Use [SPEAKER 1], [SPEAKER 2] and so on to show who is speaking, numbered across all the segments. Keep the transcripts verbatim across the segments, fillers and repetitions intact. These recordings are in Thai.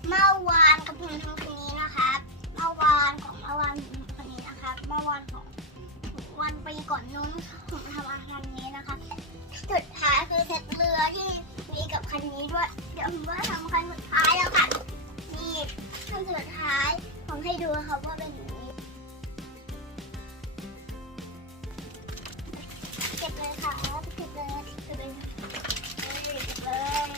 [SPEAKER 1] เมื่อวานกับผมทำคันนี้นะครับเมื่อวานของเมื่อวานผมทำคันนี้นะครับเมื่อวานของวันปีก่อนนู้นผมทำคันนี้นะครับสุดท้ายคือเสร็จเรือที่มีกับคันนี้ด้วยเดี๋ยวผมว่าทำคันสุดท้ายแล้วค่ะนี่คันสุดท้ายผมให้ดูครับว่าเป็นอย่างนี้เก็บเลยค่ะเก็บเลยเก็บเลยเก็บเลย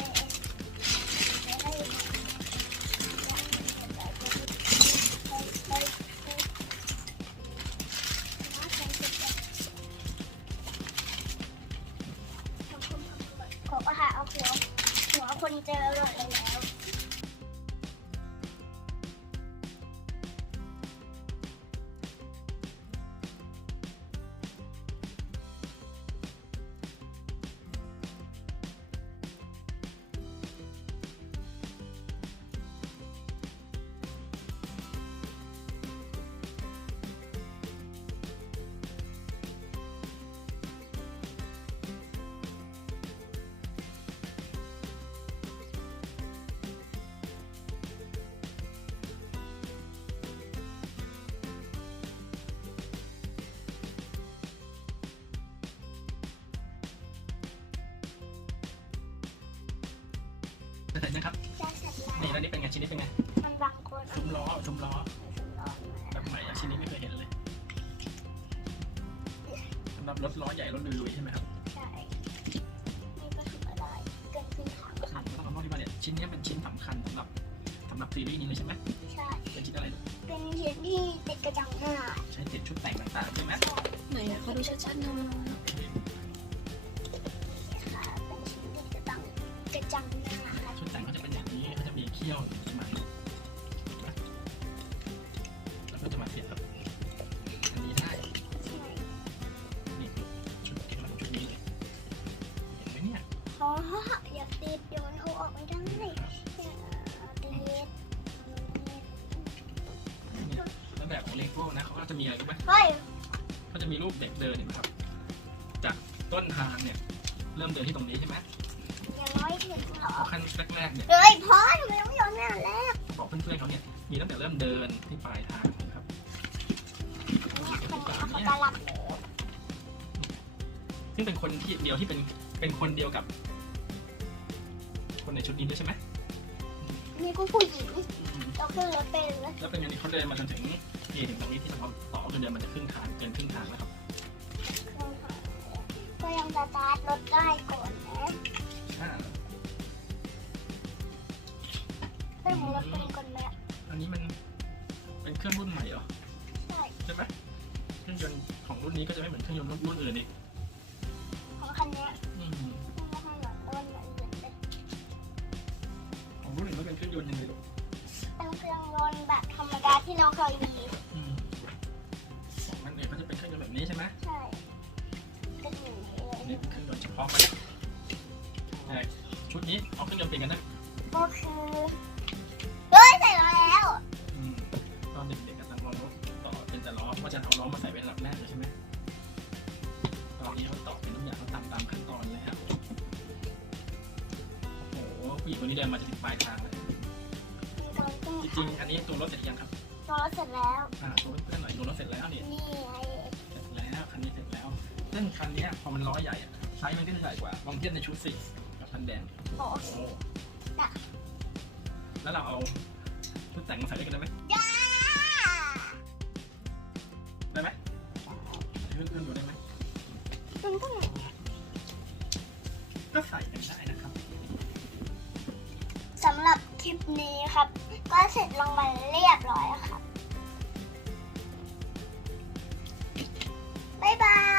[SPEAKER 1] ขอประหารเอาหัวหัวคนเจอหมดเลยแล้ว
[SPEAKER 2] เสร็จนะครับ
[SPEAKER 1] จะเสร็จแล้ว
[SPEAKER 2] นี่แล้วนี่เป็นไงชิ้นนี้เป็นไง
[SPEAKER 1] มันบางคน
[SPEAKER 2] ชุมล้อชุมล้อแบบใหม่อะชิ้นนี้ไม่เคยเห็นเลยสำหรับรถล้อใหญ่รถลุยๆใช่ไหมครับ
[SPEAKER 1] ใช่ไม่ก็คืออะไรเกินขึ้นทาง
[SPEAKER 2] ครับต้องเอาโน้ตที่มาเนี่ยชิ้นนี้เป็นชิ้นสำคัญสำหรับสำหรับซีรีส์นี้เลยใช่ไหม
[SPEAKER 1] ใช่
[SPEAKER 2] เป็นชิ้นอะไร
[SPEAKER 1] เป็นชิ้นที่ติดกระจังหน้า
[SPEAKER 2] ใช้ติดชุดแต่งต่างๆใช่ไหม
[SPEAKER 3] ไหนอะเขาดูชัดๆหน่อย
[SPEAKER 1] ค่ะเป็นชิ้นติดกระจังกระจังหน้าค่ะ
[SPEAKER 2] ชุดแต่งเขาจะเป็นอย่างนี้เขาจะมีเขี้ยวใช่ไหมแล้วก็จะมาเสียบแบบอันนี้ได้
[SPEAKER 1] ใช่
[SPEAKER 2] นี่ชุดชุดชุดนี้เลยเห็นไหมเนี่ย
[SPEAKER 1] เพราะอยากติดเดี๋ยวมันเอาออกไม่ได้ติด
[SPEAKER 2] แล้วแบบของเลโก้นะเขาก็จะมีอะไรรู้ไหม
[SPEAKER 1] เฮ้ย
[SPEAKER 2] เขาจะมีรูปเด็กเดินเห็นไหมครับจากต้นทางเนี่ยเริ่มเดินที่ตรงนี้ใช่ไหม
[SPEAKER 1] อย่าร้อยถึงหรอ
[SPEAKER 2] พอขั้นแรกๆเนี่ย
[SPEAKER 1] เฮ้ยพ่อทำไมต้องย้อนหน้าแรก
[SPEAKER 2] บอกเพื่อนๆเขาเนี่ยมีตั้งแต่เริ่มเดินที่ปลายทางนะครับ
[SPEAKER 1] คนเขาจะรับเลย
[SPEAKER 2] ซึ่งเป็นคนที่เดียวที่เป็นเป็นคนเดียวกับ คนในชุดนี้ด้วยใช่ไหม
[SPEAKER 1] นี่กูผู้หญิงเราคือรถเป็นเลย
[SPEAKER 2] แล้วเป็นไงนี่เขาเดินมาจนถึงนี่ถึงตรงนี้ที่เราต่อจนเดินมันจะครึ่งทางเกินครึ่งทางแล้วครับ
[SPEAKER 1] ก็ยังจะสตาร์ทรถได้ก่อนนะ
[SPEAKER 2] อ่า
[SPEAKER 1] เรื่องของรถเป็นก่อนแม่
[SPEAKER 2] อันนี้มันเป็นเครื่องรุ่นใหม่เหรอ
[SPEAKER 1] ใช่
[SPEAKER 2] ใช่ไหมเครื่องยนต์ของรุ่นนี้ก็จะไม่เหมือนเครื่องยนต์รุ่นอื่นอีก
[SPEAKER 1] ของคันนี้
[SPEAKER 2] อืม
[SPEAKER 1] ไม่ให้หลอดต้นเหมือนอื่นเลย
[SPEAKER 2] ของรุ่นอื่นก็เป็นเครื่องยนต์ยังไงลูก
[SPEAKER 1] เป็นเครื่องยนต์แบบธรรมดาที่เราเคยมี
[SPEAKER 2] อืมของมันเนี่ยก็จะเป็นเครื่องยนต์แบบนี้ใช่ไหม
[SPEAKER 1] ใช่เป็นอย่างนี้เลย
[SPEAKER 2] อันนี้เป็นเครื่องยนต์เฉพาะมันแต่ชุดนี้เอาเครื่องยนต์เปลี่ยนกันได้
[SPEAKER 1] ก็คือเฮ้ยใส่แล้ว
[SPEAKER 2] อืมตอนเด็กๆก็ตั้งล้อต่อเป็นแต่ล้อเพราะจะเอาล้อมาใส่เป็นหลักแรกเลยใช่ไหมตอนนี้เขาต่อเป็นทุกอย่างเขาตามตามขั้นตอนเลยครับโอ้โหผู้หญิงคนนี้เดินมาจะถึงปลายทางเลยจริงๆอันนี้ตัวรถเสร็จยังครับ
[SPEAKER 1] ตัวรถเสร็จแล้ว
[SPEAKER 2] อ่าตัวเพื่อนๆหน่อยตัวรถเสร็จแล้วนี่
[SPEAKER 1] นี่ไง
[SPEAKER 2] เสร็จแล้วคันนี้เสร็จแล้วซึ่งคันนี้พอมันล้อใหญ่อะไซส์มันก็จะใหญ่กว่าลองเทียบในชุดสี่กับคันแดง
[SPEAKER 1] โอ้
[SPEAKER 2] โอ้โหแล้วเราเอาชุดแต่งมาใส่ด้วยกันได้ไหม
[SPEAKER 1] ย่า
[SPEAKER 2] ได้ไหมเพื่อนๆดูได้ไหม
[SPEAKER 1] เป็นต้อง
[SPEAKER 2] ก็ใส่กันได้นะครับ
[SPEAKER 1] สำหรับคลิปนี้ครับ ก็เสร็จลงมาเรียบร้อยแล้วครับ บ๊ายบาย